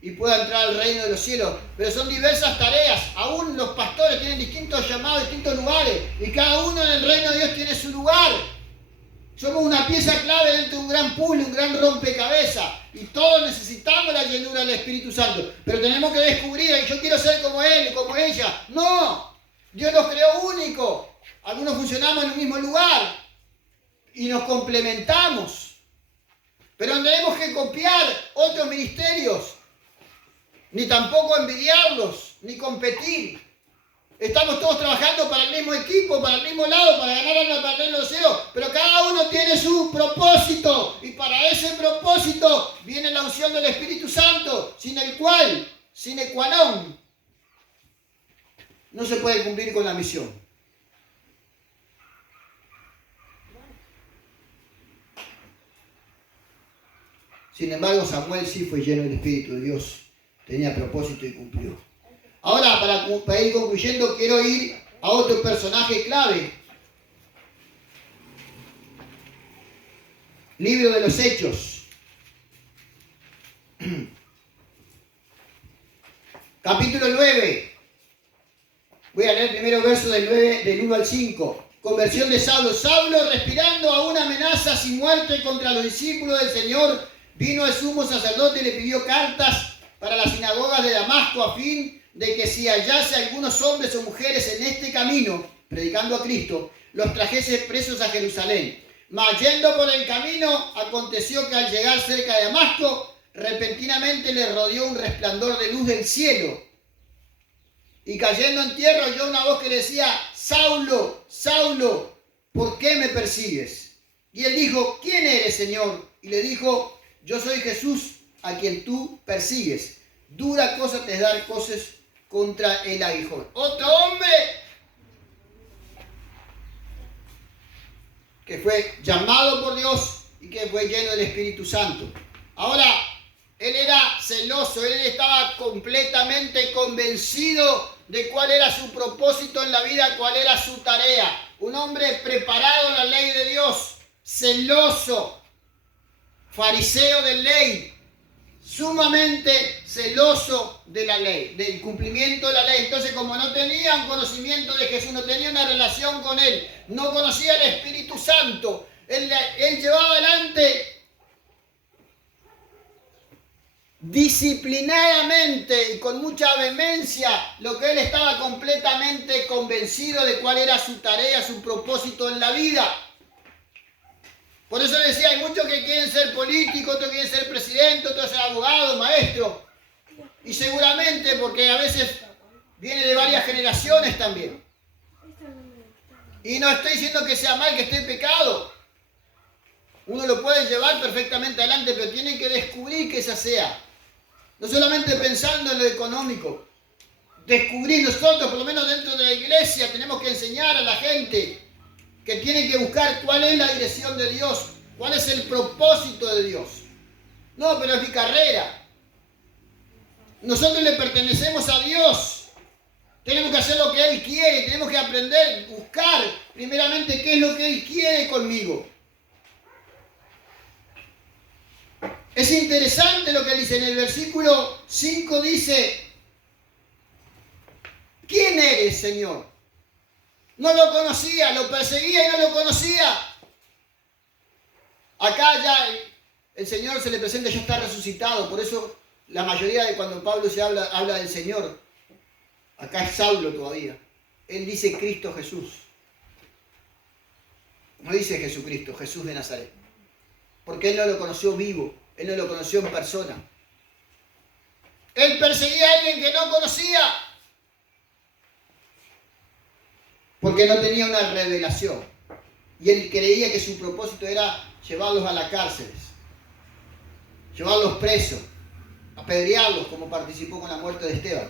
y pueda entrar al reino de los cielos. Pero son diversas tareas. Aún los pastores tienen distintos llamados, distintos lugares. Y cada uno en el reino de Dios tiene su lugar. Somos una pieza clave dentro de un gran puzzle, un gran rompecabezas. Y todos necesitamos la llenura del Espíritu Santo. Pero tenemos que descubrir, y yo quiero ser como él, como ella. No, Dios nos creó únicos. Algunos funcionamos en el mismo lugar. Y nos complementamos. Pero no tenemos que copiar otros ministerios. Ni tampoco envidiarlos, ni competir. Estamos todos trabajando para el mismo equipo, para el mismo lado, para ganar al reino de los cielos. Pero cada uno tiene su propósito. Y para ese propósito viene la unción del Espíritu Santo, sin el cual, sine qua non, no se puede cumplir con la misión. Sin embargo, Samuel sí fue lleno del Espíritu de Dios. Tenía propósito y cumplió. Ahora, para ir concluyendo, quiero ir a otro personaje clave. Libro de los Hechos. Capítulo 9. Voy a leer primero verso del 1 al 5. Conversión de Saulo. Saulo, respirando aún amenazas y muerte contra los discípulos del Señor, vino al sumo sacerdote y le pidió cartas para las sinagogas de Damasco a fin de que si hallase algunos hombres o mujeres en este camino, predicando a Cristo, los trajese presos a Jerusalén. Mas yendo por el camino, aconteció que al llegar cerca de Damasco, repentinamente le rodeó un resplandor de luz del cielo. Y cayendo en tierra oyó una voz que le decía: Saulo, Saulo, ¿por qué me persigues? Y él dijo: ¿Quién eres, Señor? Y le dijo: Yo soy Jesús, a quien tú persigues. Dura cosa te es dar cosas contra el aguijón. Otro hombre que fue llamado por Dios y que fue lleno del Espíritu Santo. Ahora, él era celoso, él estaba completamente convencido de cuál era su propósito en la vida, cuál era su tarea. Un hombre preparado en la ley de Dios, celoso, fariseo de ley, sumamente celoso de la ley, del cumplimiento de la ley. Entonces, como no tenía un conocimiento de Jesús, no tenía una relación con él, no conocía el Espíritu Santo, él llevaba adelante disciplinadamente y con mucha vehemencia lo que él estaba completamente convencido de cuál era su tarea, su propósito en la vida. Por eso decía, hay muchos que quieren ser políticos, otros quieren ser presidente, otros ser abogado, maestro. Y seguramente porque a veces viene de varias generaciones también. Y no estoy diciendo que sea mal, que esté pecado. Uno lo puede llevar perfectamente adelante, pero tiene que descubrir que esa sea. No solamente pensando en lo económico. Descubrir nosotros, por lo menos dentro de la iglesia, tenemos que enseñar a la gente que tiene que buscar cuál es la dirección de Dios, cuál es el propósito de Dios. No, pero es mi carrera. Nosotros le pertenecemos a Dios. Tenemos que hacer lo que Él quiere, tenemos que aprender, buscar primeramente qué es lo que Él quiere conmigo. Es interesante lo que dice en el versículo 5, dice, ¿quién eres, Señor? No lo conocía, lo perseguía y no lo conocía. Acá ya el Señor se le presenta, ya está resucitado. Por eso la mayoría de cuando Pablo se habla del Señor, acá es Saulo todavía. Él dice Cristo Jesús. No dice Jesucristo, Jesús de Nazaret. Porque él no lo conoció vivo, él no lo conoció en persona. Él perseguía a alguien que no conocía. Porque no tenía una revelación. Y él creía que su propósito era llevarlos a las cárceles, llevarlos presos, apedrearlos como participó con la muerte de Esteban.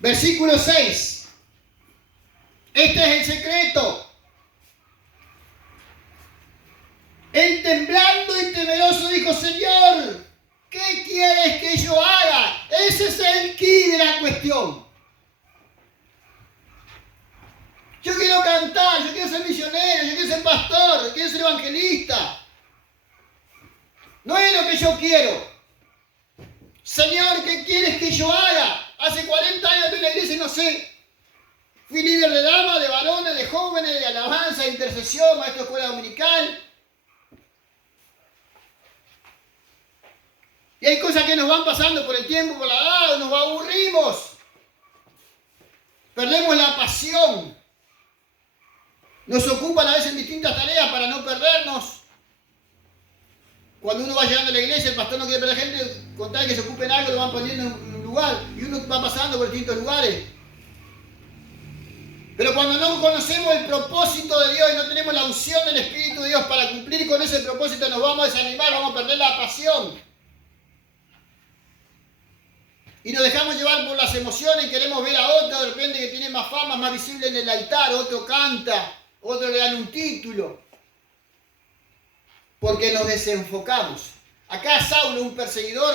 Versículo 6. Este es el secreto. Él temblando y temeroso dijo, Señor, ¿qué quieres que yo haga? Ese es el quid de la cuestión. Yo quiero cantar, yo quiero ser misionero, yo quiero ser pastor, yo quiero ser evangelista. No es lo que yo quiero. Señor, ¿qué quieres que yo haga? Hace 40 años estoy en la iglesia y no sé. Fui líder de damas, de varones, de jóvenes, de alabanza, de intercesión, maestro de escuela dominical. Y hay cosas que nos van pasando por el tiempo, por la edad, nos aburrimos. Perdemos la pasión. Nos ocupan a veces en distintas tareas para no perdernos. Cuando uno va llegando a la iglesia, el pastor no quiere ver a la gente, con tal que se ocupen algo, lo van poniendo en un lugar. Y uno va pasando por distintos lugares. Pero cuando no conocemos el propósito de Dios y no tenemos la unción del Espíritu de Dios para cumplir con ese propósito, nos vamos a desanimar, vamos a perder la pasión. Y nos dejamos llevar por las emociones y queremos ver a otro de repente que tiene más fama, más visible en el altar, otro canta, otro le dan un título. Porque nos desenfocamos. Acá Saulo, un perseguidor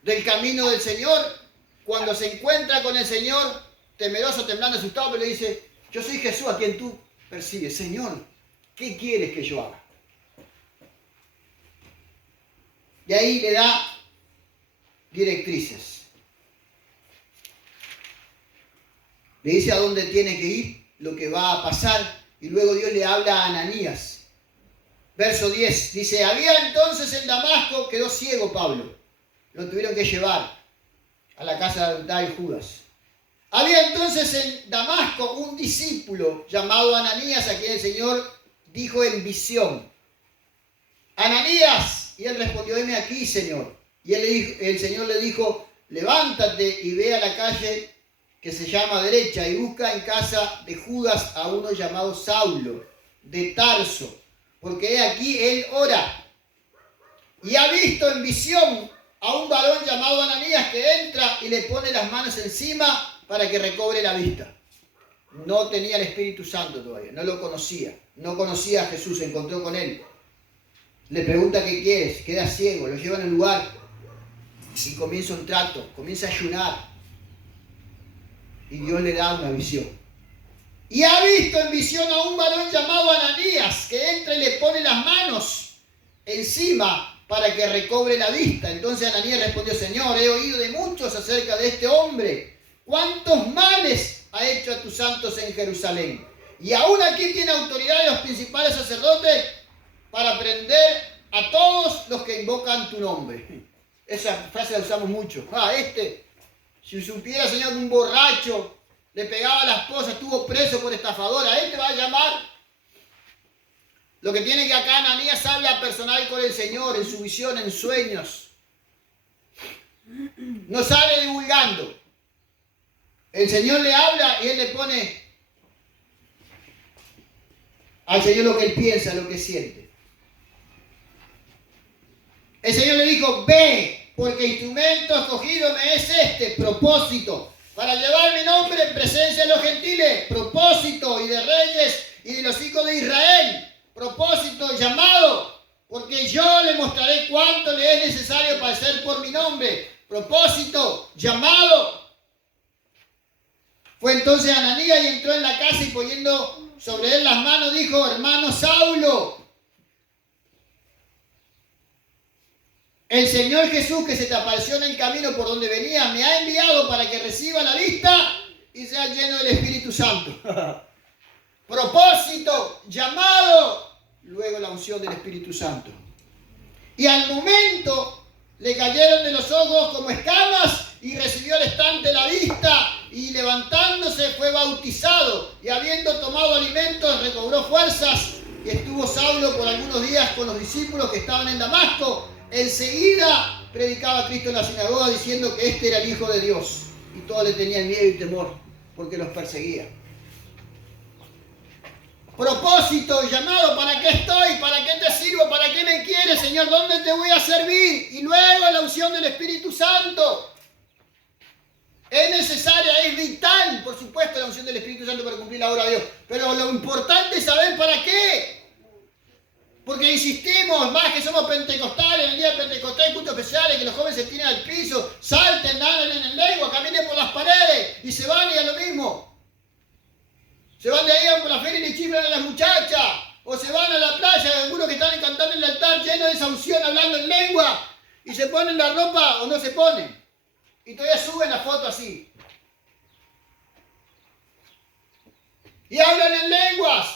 del camino del Señor, cuando se encuentra con el Señor, temeroso, temblando, asustado, pero le dice, yo soy Jesús a quien tú persigues. Señor, ¿qué quieres que yo haga? Y ahí le da directrices. Le dice a dónde tiene que ir, lo que va a pasar, y luego Dios le habla a Ananías. Verso 10, dice, había entonces en Damasco, quedó ciego Pablo, lo tuvieron que llevar a la casa de Judas. Había entonces en Damasco un discípulo llamado Ananías, a quien el Señor dijo en visión, Ananías, y él respondió, heme aquí, Señor. Y el Señor le dijo, levántate y ve a la calle que se llama derecha y busca en casa de Judas a uno llamado Saulo, de Tarso, porque he aquí él ora. Y ha visto en visión a un varón llamado Ananías que entra y le pone las manos encima para que recobre la vista. No tenía el Espíritu Santo todavía, no lo conocía, no conocía a Jesús, se encontró con él. Le pregunta qué quieres, queda ciego, lo lleva en el lugar y comienza un trato, comienza a ayunar. Y Dios le da una visión. Y ha visto en visión a un varón llamado Ananías que entra y le pone las manos encima para que recobre la vista. Entonces Ananías respondió, Señor, he oído de muchos acerca de este hombre. ¿Cuántos males ha hecho a tus santos en Jerusalén? Y aún aquí tiene autoridad de los principales sacerdotes para prender a todos los que invocan tu nombre. Esa frase la usamos mucho. Si supiera, Señor, que un borracho le pegaba a la esposa, estuvo preso por estafador, a él te va a llamar. Lo que tiene que acá Ananías habla personal con el Señor, en su visión, en sueños. No sale divulgando. El Señor le habla y él le pone al Señor lo que él piensa, lo que siente. El Señor le dijo, ve, porque instrumento escogido me es propósito, para llevar mi nombre en presencia de los gentiles, propósito, y de reyes y de los hijos de Israel, propósito, llamado, porque yo le mostraré cuánto le es necesario padecer por mi nombre, propósito, llamado. Fue entonces Ananías y entró en la casa y poniendo sobre él las manos dijo, hermano Saulo, el Señor Jesús que se te apareció en el camino por donde venía me ha enviado para que reciba la vista y sea lleno del Espíritu Santo. Propósito, llamado, luego la unción del Espíritu Santo. Y al momento le cayeron de los ojos como escamas y recibió al instante la vista y levantándose fue bautizado y habiendo tomado alimentos recobró fuerzas y estuvo Saulo por algunos días con los discípulos que estaban en Damasco. Enseguida predicaba a Cristo en la sinagoga diciendo que este era el Hijo de Dios y todos le tenían miedo y temor porque los perseguía. Propósito, llamado, ¿para qué estoy? ¿Para qué te sirvo? ¿Para qué me quieres, Señor? ¿Dónde te voy a servir? Y luego la unción del Espíritu Santo. Es necesaria, es vital, por supuesto, la unción del Espíritu Santo para cumplir la obra de Dios. Pero lo importante es saber para qué. Porque insistimos, más que somos pentecostales, en el día de Pentecostés hay cultos especiales, que los jóvenes se tiren al piso, salten, naden en lengua, caminen por las paredes y se van y a lo mismo. Se van de ahí por la feria y le chiflan a las muchachas. O se van a la playa, algunos que están cantando en el altar lleno de esa unción, hablando en lengua. Y se ponen la ropa o no se ponen. Y todavía suben la foto así. Y hablan en lenguas.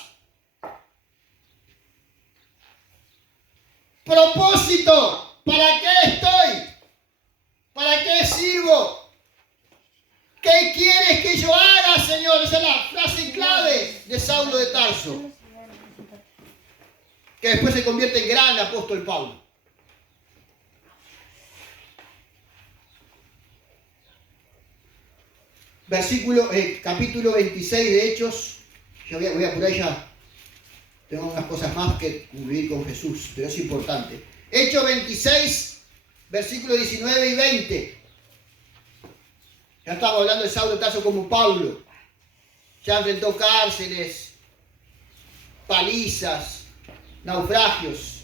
Propósito. ¿Para qué estoy? ¿Para qué sirvo? ¿Qué quieres que yo haga, Señor? Esa es la frase clave de Saulo de Tarso, que después se convierte en gran apóstol Pablo. Capítulo 26 de Hechos. Yo voy a por ahí ya. Tengo unas cosas más que cubrir con Jesús, pero es importante. Hechos 26, versículos 19 y 20. Ya estamos hablando de Saulo de Tarso como Pablo. Ya enfrentó cárceles, palizas, naufragios.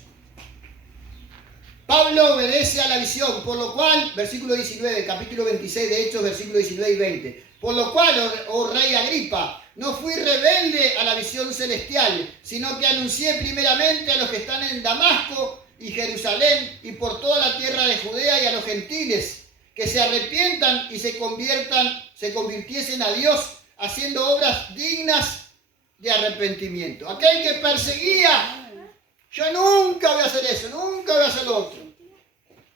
Pablo obedece a la visión, por lo cual, versículo 19, capítulo 26 de Hechos, versículo 19 y 20. Por lo cual, oh rey Agripa, no fui rebelde a la visión celestial, sino que anuncié primeramente a los que están en Damasco y Jerusalén y por toda la tierra de Judea y a los gentiles, que se arrepientan y se convirtiesen a Dios, haciendo obras dignas de arrepentimiento. Aquel que perseguía, yo nunca voy a hacer eso, nunca voy a hacer lo otro.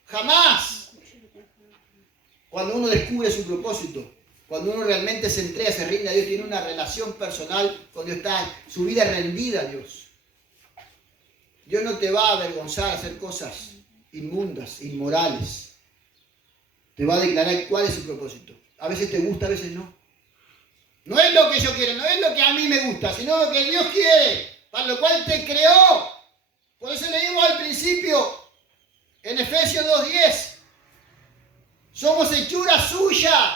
Jamás. Cuando uno descubre su propósito, cuando uno realmente se entrega, se rinde a Dios, tiene una relación personal con Dios, está su vida rendida a Dios. Dios no te va a avergonzar a hacer cosas inmundas, inmorales. Te va a declarar cuál es su propósito. A veces te gusta, a veces no. No es lo que yo quiero, no es lo que a mí me gusta, sino lo que Dios quiere, para lo cual te creó. Por eso leímos al principio, en Efesios 2:10, somos hechura suya,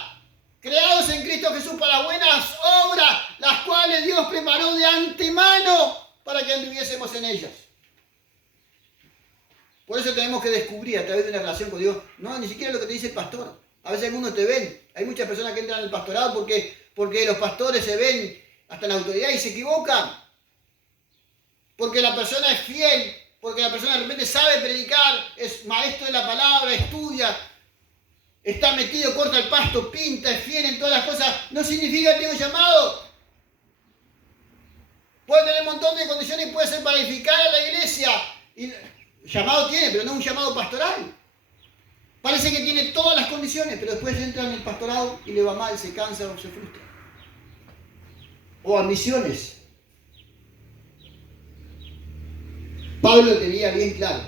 creados en Cristo Jesús para buenas obras, las cuales Dios preparó de antemano para que anduviésemos en ellas. Por eso tenemos que descubrir a través de una relación con Dios, no, ni siquiera lo que te dice el pastor. A veces algunos te ven, hay muchas personas que entran al pastorado porque los pastores se ven hasta la autoridad y se equivocan. Porque la persona es fiel, porque la persona de repente sabe predicar, es maestro de la palabra, estudia, está metido, corta el pasto, pinta, es fiel en todas las cosas, no significa que tengo llamado. Puede tener un montón de condiciones y puede ser para edificar a la iglesia. Llamado tiene, pero no un llamado pastoral. Parece que tiene todas las condiciones, pero después entra en el pastorado y le va mal, se cansa o se frustra. O ambiciones. Pablo tenía bien claro.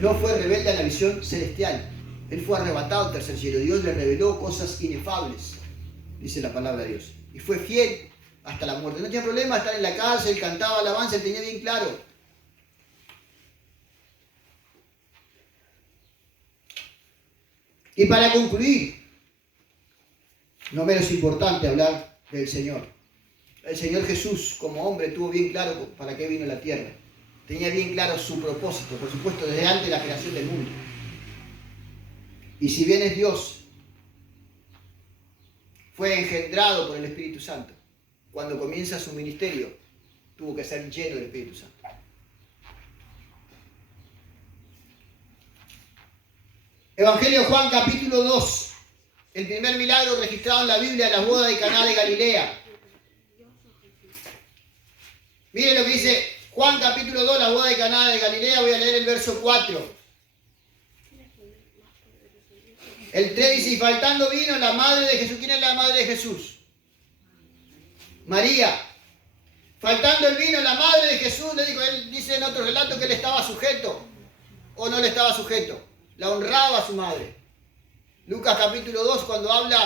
No fue rebelde a la visión celestial. Él fue arrebatado al tercer cielo. Dios le reveló cosas inefables, dice la palabra de Dios. Y fue fiel hasta la muerte. No tenía problema estar en la cárcel, cantaba alabanza, él tenía bien claro. Y para concluir, no menos importante hablar del Señor. El Señor Jesús, como hombre, tuvo bien claro para qué vino a la tierra. Tenía bien claro su propósito, por supuesto, desde antes de la creación del mundo. Y si bien es Dios, fue engendrado por el Espíritu Santo. Cuando comienza su ministerio, tuvo que ser lleno del Espíritu Santo. Evangelio de Juan, capítulo 2. El primer milagro registrado en la Biblia, las bodas de Caná de Galilea. Miren lo que dice Juan, capítulo 2, las bodas de Caná de Galilea. Voy a leer el verso 4. El 3 dice, y faltando vino la madre de Jesús. ¿Quién es la madre de Jesús? María. Faltando el vino, la madre de Jesús, le dijo, él dice en otro relato que él estaba sujeto, o no le estaba sujeto. La honraba a su madre. Lucas capítulo 2, cuando habla